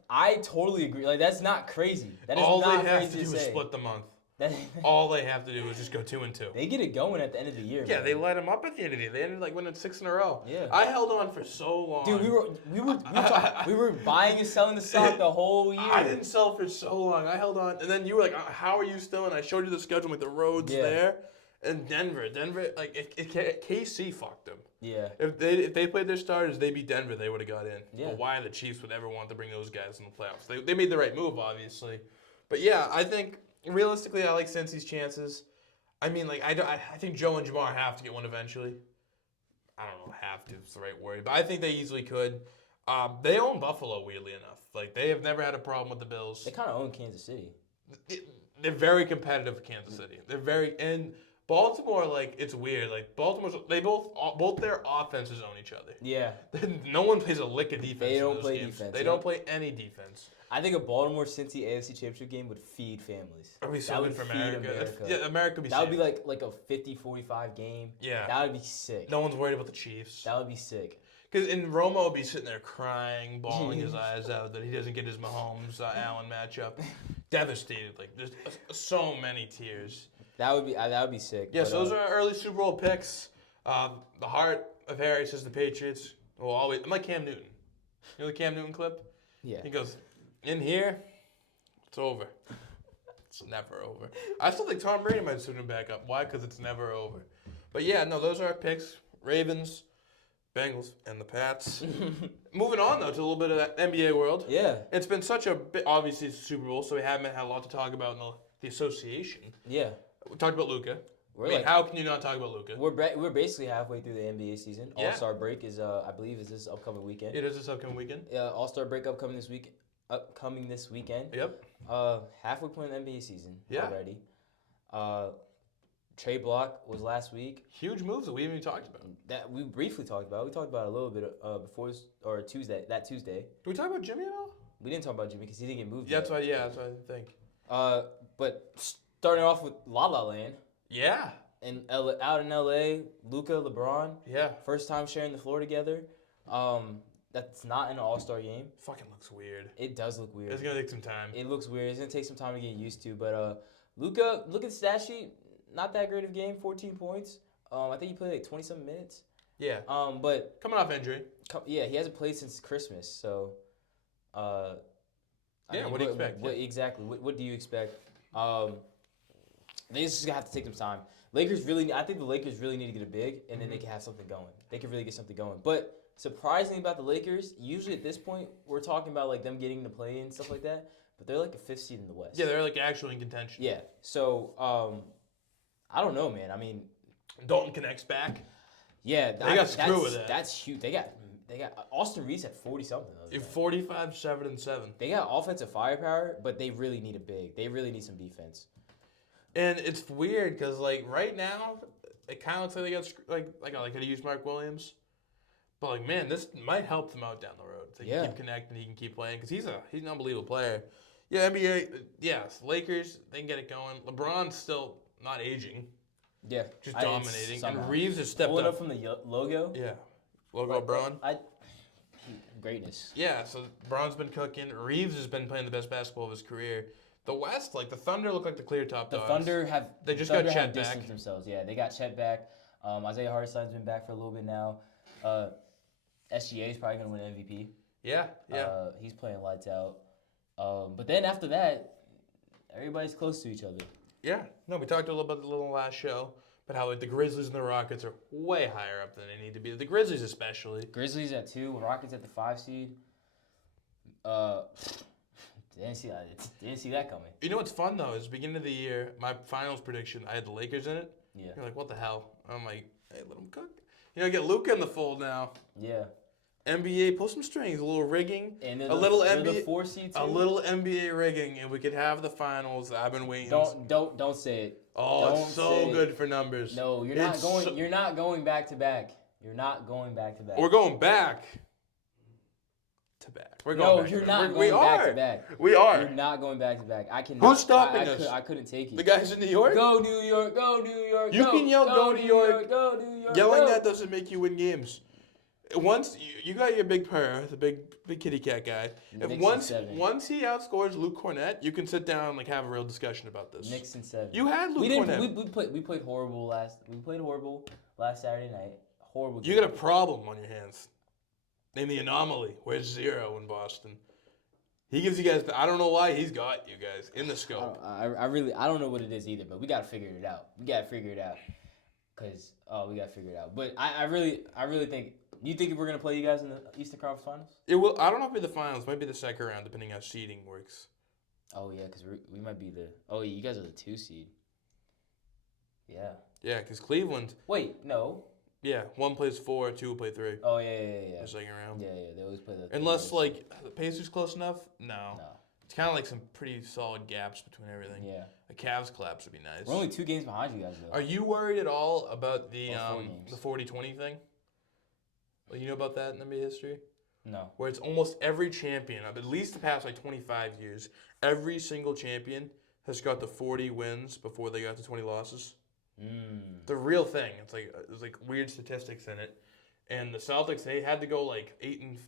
I totally agree. Like, that's not crazy. That is all not they have crazy to do is split the month. All they have to do is just go 2-2. They get it going at the end of the year. Yeah, man. they light them up at the end of the year. They ended like winning 6 in a row. Yeah. I held on for so long. Dude, we were buying and selling the stock the whole year. I didn't sell for so long. I held on, and then you were like, "How are you still?" And I showed you the schedule, like the roads there, and Denver, like KC fucked them. Yeah. If they played their starters, they beat Denver, they would have got in. Yeah. But why the Chiefs would ever want to bring those guys in the playoffs? They made the right move, obviously. But yeah, I think realistically, I like Cincy's chances. I mean, like I think Joe and Jamar have to get one eventually. I don't know, have to is the right word, but I think they easily could. They own Buffalo, weirdly enough. Like they have never had a problem with the Bills. They kind of own Kansas City. They're very competitive with Kansas City. They're very and Baltimore, like it's weird. Like Baltimore's, they both their offenses own each other. Yeah. No one plays a lick of defense. They don't in those play games. defense. They don't play any defense. I think a Baltimore-Cincy AFC Championship game would feed families. Are we so good for America? Yeah, America would be That would safe. be like a 50-45 game. Yeah. That would be sick. No one's worried about the Chiefs. That would be sick. Because Romo would be sitting there crying, bawling his eyes out that he doesn't get his Mahomes Allen matchup. Devastated. Like there's so many tears. That would be sick. Yeah, so those are our early Super Bowl picks. The heart of Harry says the Patriots will always. I'm like Cam Newton. You know the Cam Newton clip? Yeah. He goes, in here, it's over. It's never over. I still think Tom Brady might suit him back up. Why? Because it's never over. But yeah, no, those are our picks. Ravens, Bengals, and the Pats. Moving on, though, to a little bit of that NBA world. Yeah. It's been such a bit, obviously it's the Super Bowl, so we haven't had a lot to talk about in the association. Yeah. We talked about Luka. How can you not talk about Luka? We're basically halfway through the NBA season. Yeah. All-Star break is I believe is this upcoming weekend. It is this upcoming weekend. Yeah, All-Star break upcoming this weekend. Yep. Halfway point of the NBA season already. Trey Block was last week. Huge moves that we haven't even talked about. That we briefly talked about. We talked about it a little bit before or Tuesday. That Tuesday. Did we talk about Jimmy at all? We didn't talk about Jimmy because he didn't get moved That's yet. that's what I think. But starting off with La La Land. Yeah. Out in LA, Luka, LeBron. Yeah. First time sharing the floor together. That's not in an All-Star game. Fucking looks weird. It does look weird. It's gonna take some time. It looks weird. It's gonna take some time to get used to. But Luka, look at the stat sheet. Not that great of a game. 14 points. I think he played like 20-something minutes. Yeah. But coming off injury. Yeah, he hasn't played since Christmas. So. What do you expect? Exactly. What do you expect? They just have to take some time. I think the Lakers really need to get a big, and then they can have something going. They can really get something going. But surprisingly about the Lakers, usually at this point, we're talking about like them getting to play and stuff like that. But they're like a 5th seed in the West. Yeah, they're like actually in contention. Yeah. So I don't know, man. I mean, Dalton Connect's back. Yeah, they got screwed with that. That's huge. They got Austin Reeves at 40-something. 45, 7, and 7. They got offensive firepower, but they really need a big. They really need some defense. And it's weird because like right now, it kind of looks like they got like could use Mark Williams, but like man, this might help them out down the road. They can keep connecting, he can keep playing because he's an unbelievable player. Yeah, NBA. Yes, Lakers they can get it going. LeBron's still not aging. Yeah, just dominating. And Reeves has stepped up from the logo. Yeah, logo Bron. Greatness. Yeah, so Bron's been cooking. Reeves has been playing the best basketball of his career. The West, like the Thunder, look like the clear top dogs. The Thunder got Chet back. Themselves. Yeah, they got Chet back. Isaiah Hartenstein's been back for a little bit now. SGA is probably gonna win MVP. Yeah. He's playing lights out. But then after that, everybody's close to each other. Yeah. No, we talked a little about the last show, but how like the Grizzlies and the Rockets are way higher up than they need to be. The Grizzlies especially. Grizzlies at 2, Rockets at the 5 seed. Didn't see that coming. You know what's fun though is beginning of the year, my finals prediction, I had the Lakers in it. Yeah. You're like, what the hell? I'm like, hey, let them cook. Get Luka in the fold now. Yeah. NBA, pull some strings, a little rigging, and a little NBA, the 4 seed too. A little NBA rigging, and we could have the finals. I've been waiting. Don't say it. Oh, it's so good for numbers. No, you're not going. You're not going back to back. You're not going back to back. We're going back to back. We're going back. You're not going back to back. We are. You're not going back to back. I cannot. Who's stopping us? I couldn't take it. The guys in New York? Go New York. Go New York. You can yell go New York. Go New York. Yelling that doesn't make you win games. Once you got your big purr, the big kitty cat guy. Once he outscores Luke Cornett, you can sit down and like have a real discussion about this. Knicks in 7. You had Luke Cornett. We played horrible last Saturday night. Horrible. You got a problem on your hands. Name the anomaly. Where's 0 in Boston? He gives you guys. I don't know why he's got you guys in the scope. I don't know what it is either, but we gotta figure it out. We gotta figure it out. But I really think. You think we're gonna play you guys in the Eastern Conference Finals? It will. I don't know if it'll be the finals. Might be the second round, depending how seeding works. Oh yeah, because we might be the. Oh yeah, you guys are the 2 seed. Yeah. Yeah, because Cleveland. Wait, no. Yeah, 1 plays 4, 2 will play 3. Oh yeah. The second round. Yeah, they always play the. Unless like the Pacers close enough. No. It's kind of like some pretty solid gaps between everything. Yeah. A Cavs collapse would be nice. We're only 2 games behind you guys though. Are you worried at all about the 40-20 thing? Well, you know about that in NBA history? No. Where it's almost every champion of at least the past 25 years, every single champion has got the 40 wins before they got to 20 losses. The real thing. There's like weird statistics in it. And the Celtics, they had to go like 8-2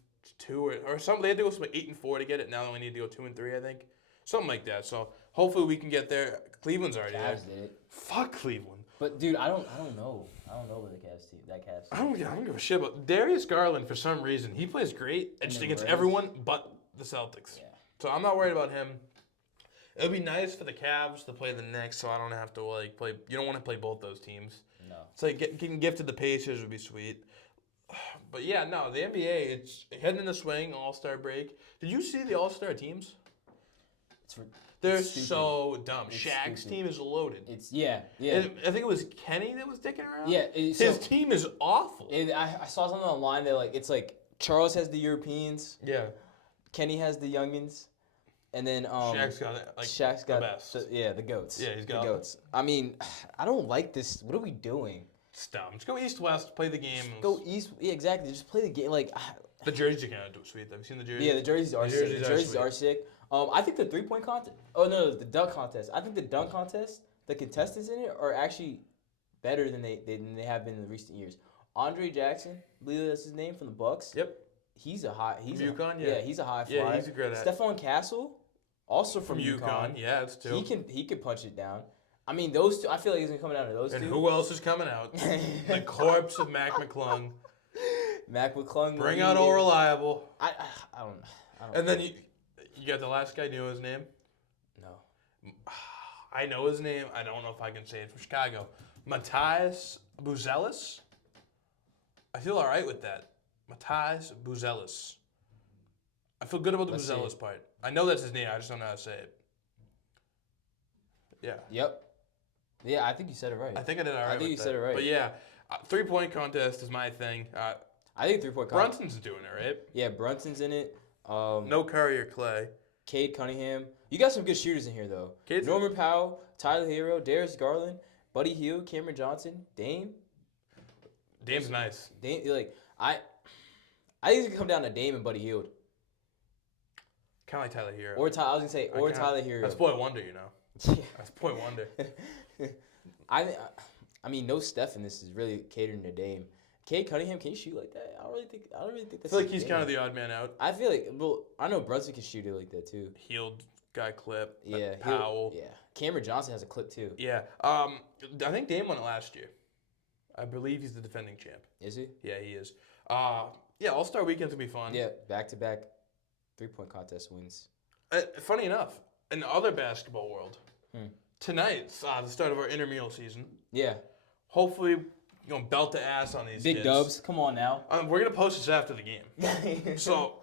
or something. They had to go like 8-4 to get it. Now they only need to go 2-3, I think. Something like that. So hopefully we can get there. Cleveland's already there. Cavs did it. Fuck Cleveland. But dude, I don't know. I don't know about the Cavs team. That Cavs team. I don't give a shit about Darius Garland for some reason. He plays great against everyone but the Celtics. Yeah. So I'm not worried about him. It would be nice for the Cavs to play the Knicks, so I don't have to like play. You don't want to play both those teams. No. It's like getting gifted the Pacers would be sweet. But yeah, no, the NBA, it's heading in the swing. All-Star break. Did you see the All-Star teams? They're so dumb. Shaq's team is loaded. Yeah. And I think it was Kenny that was dicking around. Yeah, his team is awful. I saw something online that it's like Charles has the Europeans. Yeah. Kenny has the youngins, and then Shaq's got the best. The goats. Yeah, he's got the goats. I mean, I don't like this. What are we doing? It's dumb. Just go east-west, play the game. Go east. Yeah, exactly. Just play the game. Like, The jerseys are kind of sweet. Have you seen the jerseys? Yeah, the jerseys are sick. The jerseys are sick. I think the 3-point contest. Oh no, the dunk contest. I think the dunk contest, the contestants in it are actually better than they have been in the recent years. Andre Jackson, I believe that's his name, from the Bucks. Yep. He's a high. He's UConn. he's a high flyer. Yeah, he's a great athlete. Stephon Castle, also from UConn. Yeah, that's two. He can punch it down. I mean, those two. I feel like he's gonna come down to those two. And who else is coming out? The corpse of Mac McClung. Mac McClung. Bring out all reliable. I don't know. And then you got the last guy. Do you know his name? No. I know his name. I don't know if I can say it. From Chicago. Matthias Buzelis. I feel all right with that. Matthias Buzelis. I feel good about the Buzelis part. I know that's his name. I just don't know how to say it. Yeah. Yep. Yeah, I think you said it right. I think I did all right. I think you said it right. But yeah, 3-point contest is my thing. I think 3-point contest. Brunson's doing it, right? Yeah, Brunson's in it. No Curry or Clay. Cade Cunningham. You got some good shooters in here, though. Norman Powell, Tyler Hero, Darius Garland, Buddy Hield, Cameron Johnson, Dame. Dame's nice. Dame, I think it's gonna come down to Dame and Buddy Hield. Kind of like Tyler Hero. I was gonna say Tyler Hero. That's point wonder, you know. Yeah. That's point wonder. I mean, no Steph in this is really catering to Dame. Cade Cunningham, can you shoot like that? I don't really think that's. I feel like he's kind of the odd man out. I feel like, well, I know Brunson can shoot it like that too. Healed guy clip. Yeah. Powell. Yeah. Cameron Johnson has a clip too. Yeah. I think Dame won it last year. I believe he's the defending champ. Is he? Yeah, he is. Yeah, All-Star Weekend's going to be fun. Yeah, back-to-back 3-point contest wins. Funny enough, in the other basketball world, tonight's the start of our intramural season. Yeah. Hopefully, you're going to belt the ass on these Big kids. dubs. Come on now. We're going to post this after the game. So,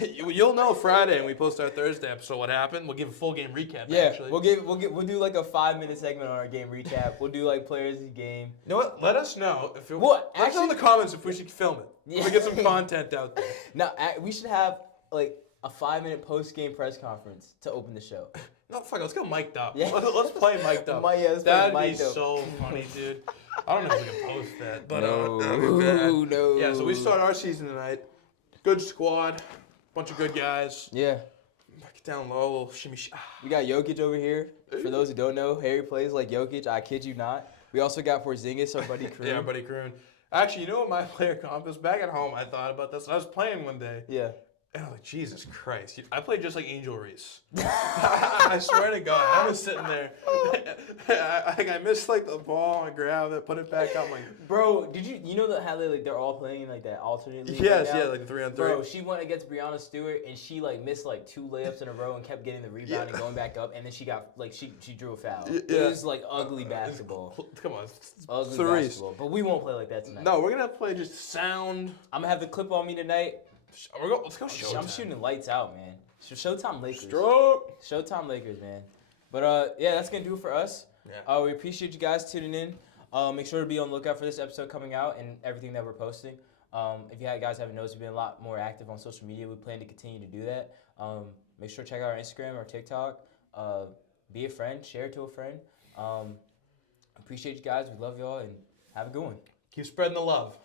you'll know Friday, and we post our Thursday episode what happened. We'll give a full game recap, actually. We'll do like a 5-minute segment on our game recap. We'll do like players of the game. You know what? Let us know if it, What? Let us know in the comments if we should film it. Yeah. We get some content out there. Now, we should have like a 5-minute post-game press conference to open the show. No, fuck it. Let's go mic'd up. Yeah. Let's play mic'd up. That'd be so funny, dude. I don't know if we can post that. But, no. Yeah, so we start our season tonight. Good squad. Bunch of good guys. Yeah. Get down low, little shimmy. We got Jokic over here. For those who don't know, Harry plays like Jokic. I kid you not. We also got Porzingis, our buddy Kroon. Yeah, our buddy Kroon. Actually, you know what my player comp is? Back at home, I thought about this. I was playing one day. Yeah. And I'm like, Jesus Christ. I played just like Angel Reese. I swear to God. I was sitting there. I missed like the ball. I grabbed it, put it back out. I'm like, bro, did you know that how they're all playing in like that alternate league? Yes, right now? yeah, like 3-on-3. Bro, she went against Breanna Stewart and she like missed like 2 layups in a row and kept getting the rebound and going back up, and then she got like she drew a foul. Yeah. It was like ugly basketball. Come on. Ugly basketball. But we won't play like that tonight. No, we're gonna play just sound. I'm gonna have the clip on me tonight. Let's go Showtime. I'm shooting lights out, man. Showtime Lakers. Stroke. Showtime Lakers, man. But yeah, that's gonna do it for us. Yeah. We appreciate you guys tuning in. Make sure to be on the lookout for this episode coming out and everything that we're posting. If you guys haven't noticed, we've been a lot more active on social media. We plan to continue to do that. Make sure to check out our Instagram, our TikTok. Be a friend, share it to a friend. Appreciate you guys. We love y'all, and have a good one. Keep spreading the love.